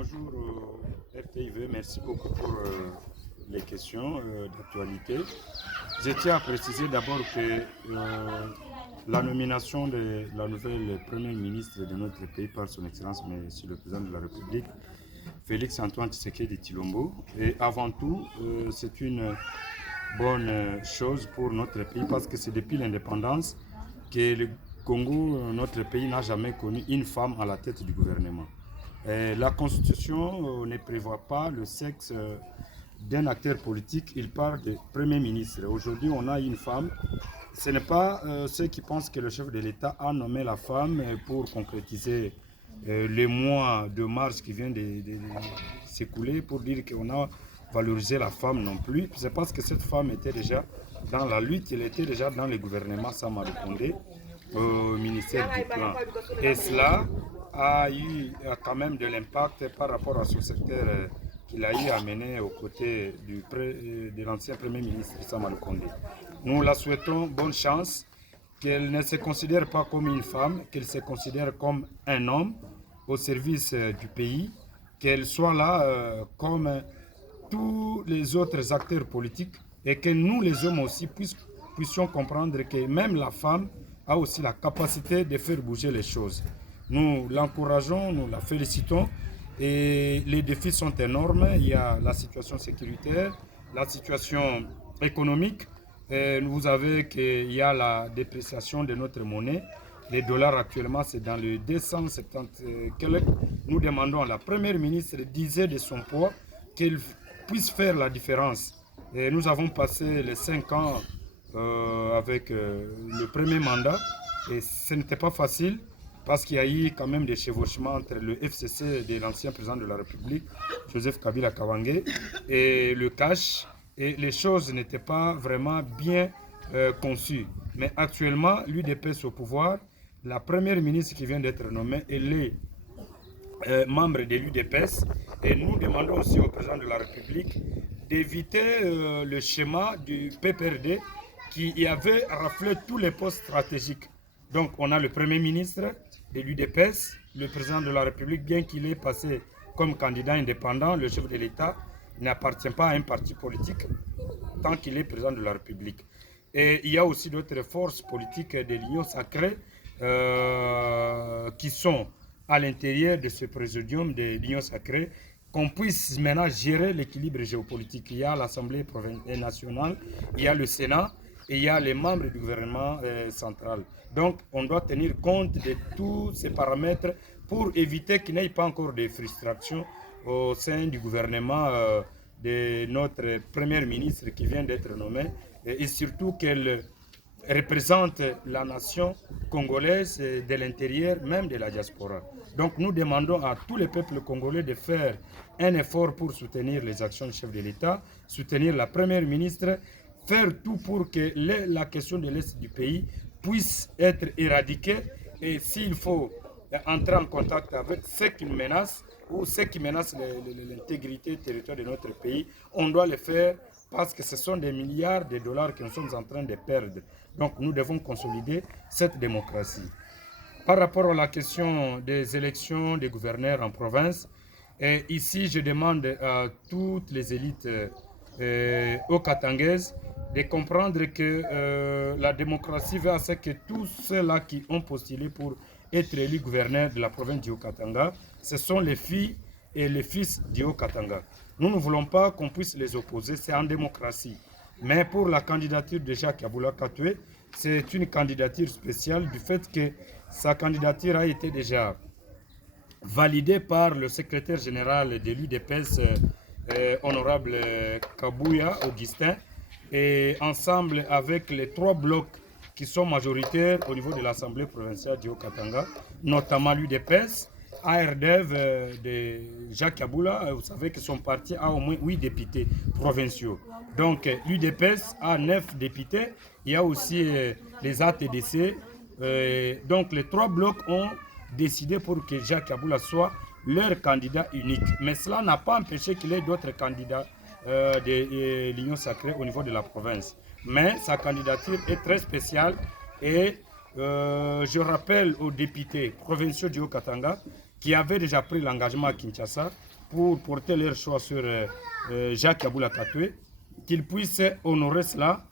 bonjour RTIV, merci beaucoup pour les questions d'actualité. Je tiens à préciser d'abord que la nomination de la nouvelle première ministre de notre pays par son Excellence, Monsieur le Président de la République, Félix Antoine Tshisekedi Tshilombo, et avant tout, c'est une bonne chose pour notre pays parce que c'est depuis l'indépendance que le Congo, notre pays, n'a jamais connu une femme à la tête du gouvernement. La Constitution ne prévoit pas le sexe d'un acteur politique, il parle de Premier ministre. Aujourd'hui, on a une femme. Ce n'est pas ceux qui pensent que le chef de l'État a nommé la femme pour concrétiser les mois de mars qui viennent de s'écouler, pour dire qu'on a valorisé la femme non plus. C'est parce que cette femme était déjà dans la lutte, elle était déjà dans le gouvernement Sama Lukonde, au ministère du Plan. Et cela a eu quand même de l'impact par rapport à ce secteur qu'il a eu à mener aux côtés de l'ancien Premier ministre Sama Lukonde. Nous la souhaitons bonne chance, qu'elle ne se considère pas comme une femme, qu'elle se considère comme un homme au service du pays, qu'elle soit là comme tous les autres acteurs politiques et que nous les hommes aussi puissions comprendre que même la femme a aussi la capacité de faire bouger les choses. Nous l'encourageons, nous la félicitons et les défis sont énormes. Il y a la situation sécuritaire, la situation économique. Vous savez qu'il y a la dépréciation de notre monnaie. Les dollars actuellement c'est dans le 270 quelques. Nous demandons à la première ministre d'user de son poids qu'elle puisse faire la différence. Et nous avons passé les 5 ans avec le premier mandat et ce n'était pas facile parce qu'il y a eu quand même des chevauchements entre le FCC de l'ancien président de la République, Joseph Kabila Kabange, et le CACH, et les choses n'étaient pas vraiment bien conçues. Mais actuellement, l'UDPS au pouvoir, la première ministre qui vient d'être nommée, elle est membre de l'UDPS, et nous demandons aussi au président de la République d'éviter le schéma du PPRD qui y avait raflé tous les postes stratégiques. Donc on a le Premier ministre de l'UDPS, le président de la République, bien qu'il ait passé comme candidat indépendant, le chef de l'État n'appartient pas à un parti politique tant qu'il est président de la République. Et il y a aussi d'autres forces politiques de l'Union sacrée qui sont à l'intérieur de ce présidium de l'Union sacrée, qu'on puisse maintenant gérer l'équilibre géopolitique. Il y a l'Assemblée nationale, il y a le Sénat et il y a les membres du gouvernement central. Donc on doit tenir compte de tous ces paramètres pour éviter qu'il n'y ait pas encore de frustration au sein du gouvernement de notre première ministre qui vient d'être nommée, et surtout qu'elle représente la nation congolaise de l'intérieur, même de la diaspora. Donc nous demandons à tous les peuples congolais de faire un effort pour soutenir les actions du chef de l'État, soutenir la première ministre, faire tout pour que la question de l'Est du pays puisse être éradiquée, et s'il faut entrer en contact avec ceux qui nous menacent ou ceux qui menacent l'intégrité territoriale de notre pays, on doit le faire parce que ce sont des milliards de dollars que nous sommes en train de perdre. Donc nous devons consolider cette démocratie. Par rapport à la question des élections des gouverneurs en province, ici je demande à toutes les élites haut-katangaises de comprendre que la démocratie veut à ce que tous ceux-là qui ont postulé pour être élus gouverneurs de la province du Haut-Katanga, ce sont les filles et les fils du Haut-Katanga. Nous ne voulons pas qu'on puisse les opposer, c'est en démocratie. Mais pour la candidature de Jacques Aboula Katoué, c'est une candidature spéciale du fait que sa candidature a été déjà validée par le secrétaire général de l'UDPS, honorable Kabouya Augustin, et ensemble avec les 3 blocs qui sont majoritaires au niveau de l'Assemblée provinciale du Haut-Katanga, notamment l'UDPS, ARDEV de Jacques Aboula, vous savez que son parti a au moins 8 députés provinciaux. Donc l'UDPS a 9 députés, il y a aussi les ATDC. Donc les 3 blocs ont décidé pour que Jacques Aboula soit leur candidat unique. Mais cela n'a pas empêché qu'il y ait d'autres candidats de l'Union sacrée au niveau de la province. Mais sa candidature est très spéciale et je rappelle aux députés provinciaux du Haut-Katanga qui avaient déjà pris l'engagement à Kinshasa pour porter leur choix sur Jacques Kaboula Katoué, qu'ils puissent honorer cela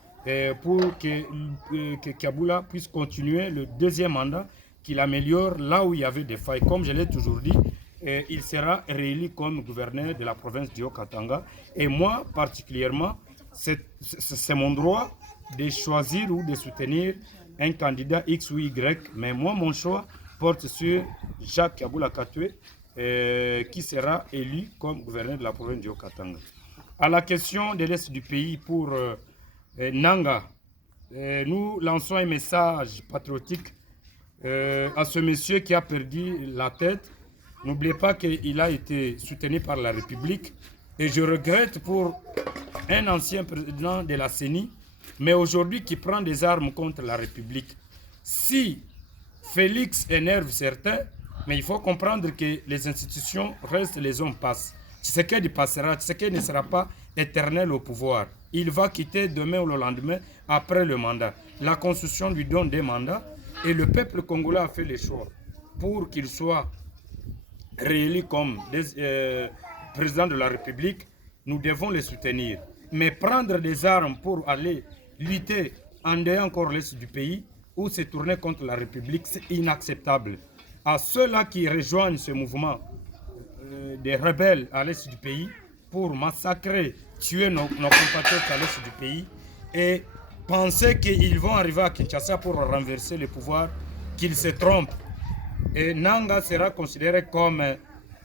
pour que Kaboula puisse continuer le deuxième mandat, qu'il améliore là où il y avait des failles. Comme je l'ai toujours dit, il sera réélu comme gouverneur de la province du Haut-Katanga. Et moi, particulièrement, c'est mon droit de choisir ou de soutenir un candidat X ou Y. Mais moi, mon choix porte sur Jacques Kaboula Katoué, qui sera élu comme gouverneur de la province du Haut-Katanga. À la question de l'Est du pays pour Nanga, nous lançons un message patriotique à ce monsieur qui a perdu la tête. N'oubliez pas qu'il a été soutenu par la République. Et je regrette pour un ancien président de la CENI, mais aujourd'hui qui prend des armes contre la République. Si Félix énerve certains, mais il faut comprendre que les institutions restent, les hommes passent. Tshisekedi passera, Tshisekedi ne sera pas éternel au pouvoir. Il va quitter demain ou le lendemain après le mandat. La Constitution lui donne des mandats et le peuple congolais a fait le choix pour qu'il soit réélu comme président de la République. Nous devons les soutenir. Mais prendre des armes pour aller lutter en dehors encore l'Est du pays ou se tourner contre la République, c'est inacceptable. À ceux-là qui rejoignent ce mouvement des rebelles à l'Est du pays pour massacrer, tuer nos compatriotes à l'Est du pays et penser qu'ils vont arriver à Kinshasa pour renverser le pouvoir, qu'ils se trompent. Et Nanga sera considéré comme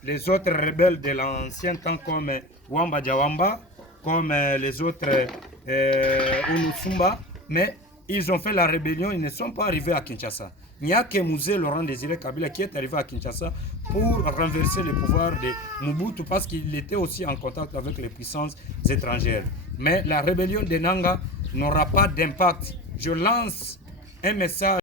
les autres rebelles de l'ancien temps, comme Wamba Djawamba, comme les autres Unusumba, mais ils ont fait la rébellion, ils ne sont pas arrivés à Kinshasa. Il n'y a que Mouzé Laurent Désiré Kabila qui est arrivé à Kinshasa pour renverser le pouvoir de Mobutu parce qu'il était aussi en contact avec les puissances étrangères. Mais la rébellion de Nanga n'aura pas d'impact. Je lance un message